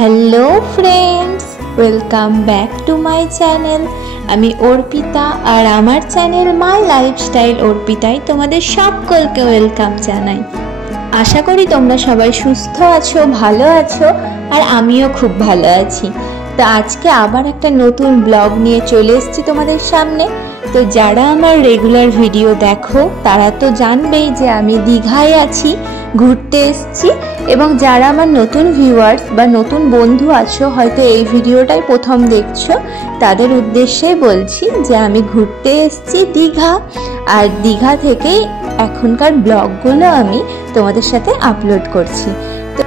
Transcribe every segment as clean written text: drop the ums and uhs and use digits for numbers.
Hello friends, welcome back to my channel. আমি অর্পিতা আর আমার channel my lifestyle অর্পিতায় তোমাদের সকলকে ওয়েলকাম জানাই। আশা করি তোমরা সবাই সুস্থ আছো, ভালো আছো, আর আমিও খুব ভালো আছি। তো আজকে আবার একটা নতুন ব্লগ নিয়ে চলে এসেছি তোমাদের সামনে। তো যারা আমার রেগুলার ভিডিও দেখো তারা তো জানবেই যে আমি দীঘায় আছি, ঘুরতে এসেছি। এবং যারা আমার নতুন ভিউয়ার্স বা নতুন বন্ধু আছো, হয়তো এই ভিডিওটাই প্রথম দেখছো, তাদের উদ্দেশ্যে বলছি যে আমি ঘুরতে এসেছি দীঘা। আর দীঘা থেকেই এখনকার ব্লগগুলো আমি তোমাদের সাথে আপলোড করছি। তো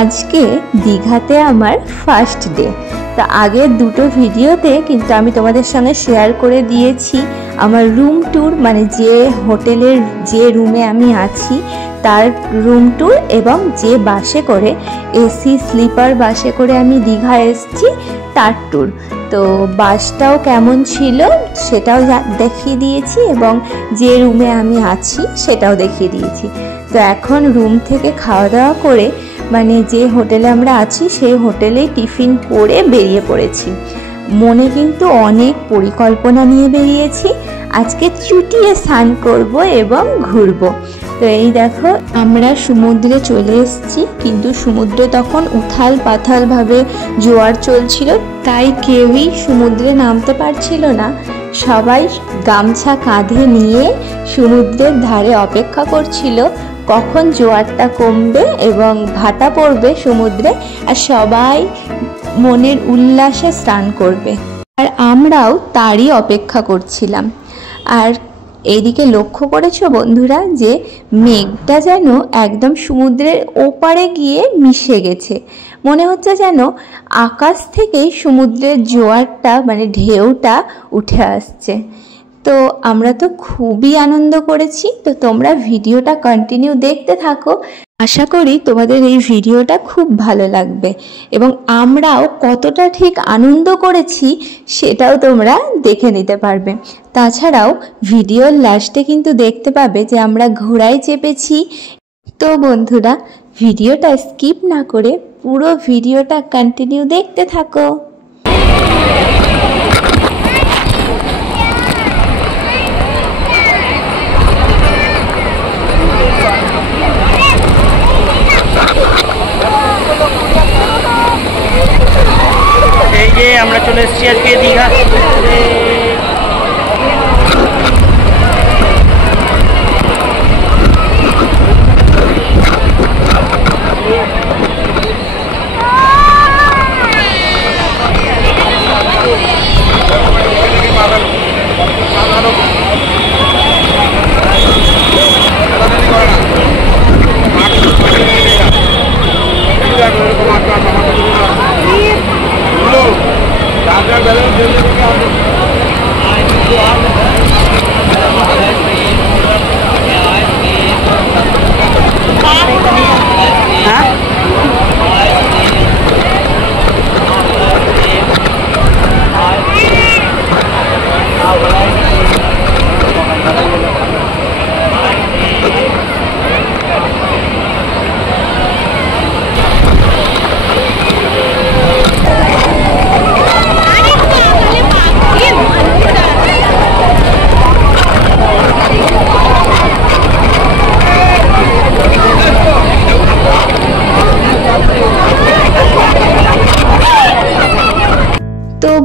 আজকে দীঘাতে আমার ফার্স্ট ডে। তো আগের দুটো ভিডিওতে কিন্তু আমি তোমাদের সঙ্গে শেয়ার করে দিয়েছি আমার রুম ট্যুর, মানে যে হোটেলের যে রুমে আমি আছি তার রুম ট্যুর, এবং যে বাসে করে এসি স্লিপার বাসে করে আমি দীঘা এসেছি তার ট্যুর। তো বাসটাও কেমন ছিল সেটাও দেখিয়ে দিয়েছি, এবং যে রুমে আমি আছি সেটাও দেখিয়ে দিয়েছি। তো এখন রুম থেকে খাওয়া দাওয়া করে, মানে যে হোটেলে আমরা আছি সেই হোটেলেই টিফিন করে বেরিয়ে পড়েছি। মনে কিন্তু অনেক পরিকল্পনা নিয়ে বেরিয়েছি। আজকে চুটিয়ে স্নান করব এবং ঘুরবো। তো এই দেখো আমরা সমুদ্রে চলে এসেছি, কিন্তু সমুদ্রে তখন উথাল পাথালভাবে জোয়ার চলছিল, তাই কেউই সমুদ্রে নামতে পারছিল না। সবাই গামছা কাঁধে নিয়ে সমুদ্রের ধারে অপেক্ষা করছিল কখন জোয়ারটা কমবে এবং ভাটা পড়বে সমুদ্রে, আর সবাই মনের উল্লাসে স্নান করবে। আর আমরাও তারই অপেক্ষা করছিলাম। আর এইদিকে লক্ষ্য করেছো বন্ধুরা যে মেঘটা যেন একদম সমুদ্রের ওপারে গিয়ে মিশে গেছে। মনে হচ্ছে যেন আকাশ থেকেই সমুদ্রের জোয়ারটা, মানে ঢেউটা উঠে আসছে। তো আমরা তো খুবই আনন্দ করেছি। তো তোমরা ভিডিওটা কন্টিনিউ দেখতে থাকো, আশা করি তোমাদের এই ভিডিওটা খুব ভালো লাগবে, এবং আমরাও কতটা ঠিক আনন্দ করেছি সেটাও তোমরা দেখে নিতে পারবে। তাছাড়াও ভিডিওর লাস্টে কিন্তু দেখতে পাবে যে আমরা ঘোড়ায় চেপেছি। তো বন্ধুরা, ভিডিওটা স্কিপ না করে পুরো ভিডিওটা কন্টিনিউ দেখতে থাকো। এই যে আমরা চলে এসেছি আজকে দীঘা।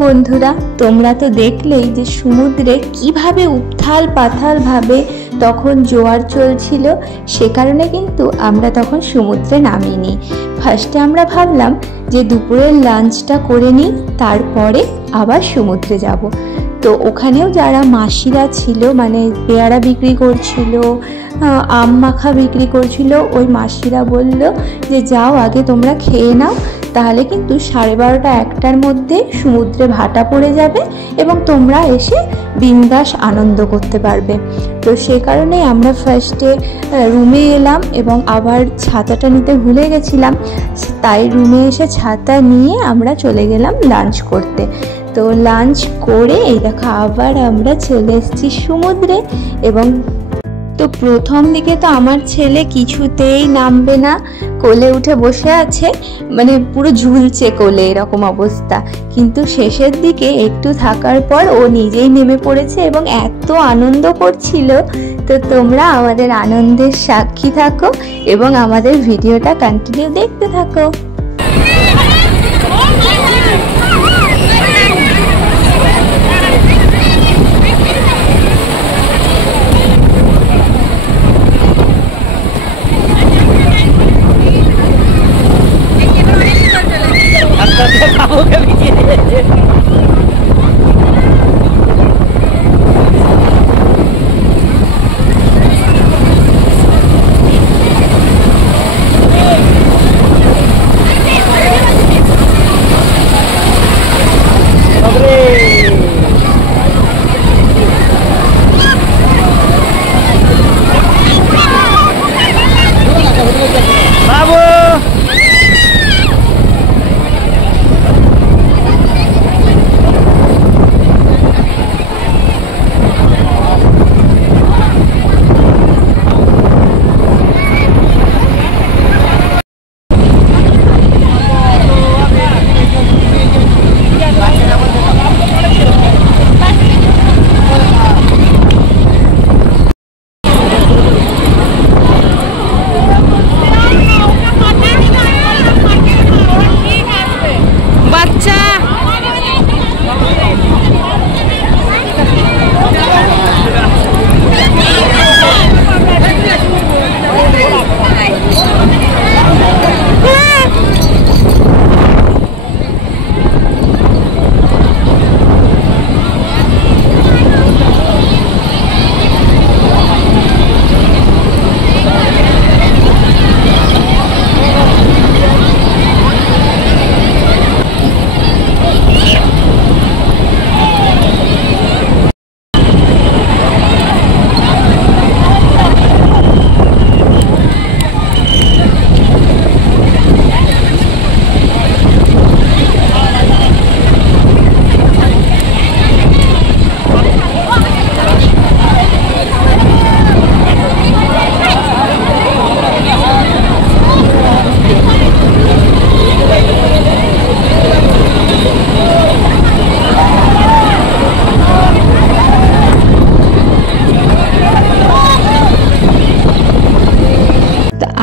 বন্ধুরা, তোমরা তো দেখলেই যে সমুদ্রে কিভাবে উথাল পাথাল ভাবে তখন জোয়ার চলছিল। সে কারণে কিন্তু আমরা তখন সমুদ্রে নামিনি। ফার্স্টে আমরা ভাবলাম যে দুপুরের লাঞ্চটা করে নিই, তারপরে আবার সমুদ্রে যাব। তো ওখানেও যারা মাসিরা ছিল, মানে পেয়ারা বিক্রি করছিল, আম মাখা বিক্রি করছিল, ওই মাসিরা বলল যে যাও আগে তোমরা খেয়ে নাও, তাহলে কিন্তু 12:30 1টার মধ্যে সমুদ্রে ভাটা পড়ে যাবে এবং তোমরা এসে বিন্দাস আনন্দ করতে পারবে। তো সে কারণে আমরা ফার্স্টে রুমে এলাম, এবং আবার ছাতাটা নিতে ভুলে গেছিলাম, তাই রুমে এসে ছাতা নিয়ে আমরা চলে গেলাম লাঞ্চ করতে। তো লাঞ্চ করে এই দেখো আবার আমরা চলে এসেছি সমুদ্রে, এবং তো প্রথম দিকে তো আমার ছেলে কিছুতেই নামবে না, কোলে উঠে বসে আছে, মানে পুরো ঝুলছে কোলে, এরকম অবস্থা। কিন্তু শেষের দিকে একটু থাকার পর ও নিজেই নেমে পড়েছে এবং এত আনন্দ করছিল। তো তোমরা আমাদের আনন্দের সাক্ষী থাকো এবং আমাদের ভিডিওটা কন্টিনিউ দেখতে থাকো।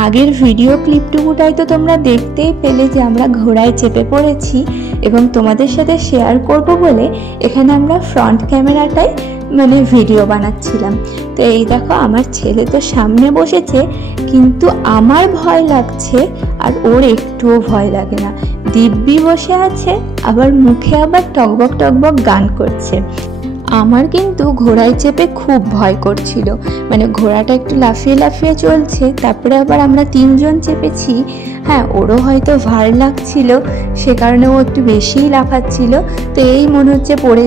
আগের ভিডিও ক্লিপটুকুটাই তো তোমরা দেখতেই পেলে যে আমরা ঘোড়ায় চেপে পড়েছি এবং তোমাদের সাথে শেয়ার করব বলে এখানে আমরা ফ্রন্ট ক্যামেরাটাই মানে ভিডিও বানাচ্ছিলাম। তো এই দেখো আমার ছেলে তো সামনে বসেছে, কিন্তু আমার ভয় লাগছে আর ওর একটুও ভয় লাগে না। দিব্যি বসে আছে, আবার মুখে আবার টকবক টকবক গান করছে। আমার কিন্তু ঘোড়ায় চেপে খুব ভয় করছিল, মানে ঘোড়াটা একটু লাফিয়ে লাফিয়ে চলছে, তারপরে আবার আমরা 3 জন চেপেছি। হ্যাঁ, ওরও হয়তো ভার লাগছিল, সে কারণে ও একটু বেশিই লাফাচ্ছিল। তো এই মনে হচ্ছে পড়ে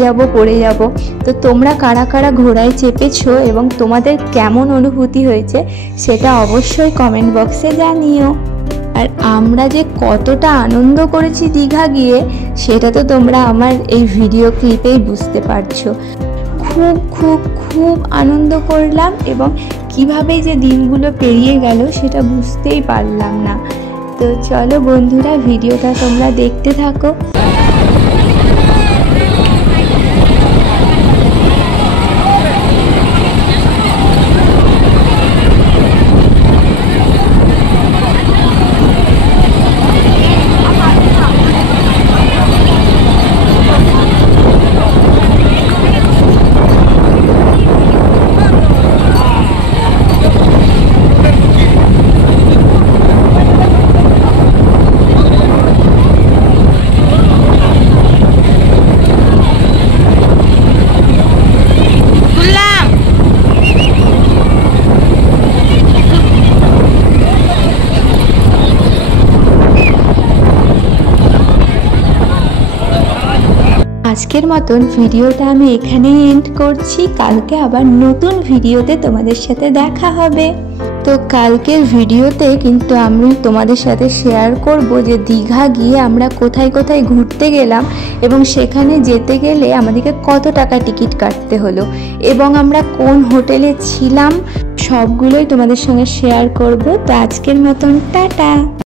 যাব। তো তোমরা কারা কারা ঘোড়ায় চেপেছো এবং তোমাদের কেমন অনুভূতি হয়েছে সেটা অবশ্যই কমেন্ট বক্সে জানিও। আর আমরা যে কতটা আনন্দ করেছি দীঘা গিয়ে সেটা তো তোমরা আমার এই ভিডিও ক্লিপেই বুঝতে পারছো। খুব খুব খুব আনন্দ করলাম এবং কিভাবে যে দিনগুলো পেরিয়ে গেল সেটা বুঝতেই পারলাম না। তো চলো বন্ধুরা, ভিডিওটা তোমরা দেখতে থাকো। আজকের মতন ভিডিওটা আমি এখানেই এন্ড করছি। কালকে আবার নতুন ভিডিওতে তোমাদের সাথে দেখা হবে। তো কালকের ভিডিওতে কিন্তু আমি তোমাদের সাথে শেয়ার করব যে দীঘা গিয়ে আমরা কোথায় কোথায় ঘুরতে গেলাম এবং সেখানে যেতে গেলে আমাদেরকে কত টাকা টিকিট কাটতে হলো এবং আমরা কোন হোটেলে ছিলাম, সবগুলোই তোমাদের সঙ্গে শেয়ার করব। তো আজকের মতন টাটা।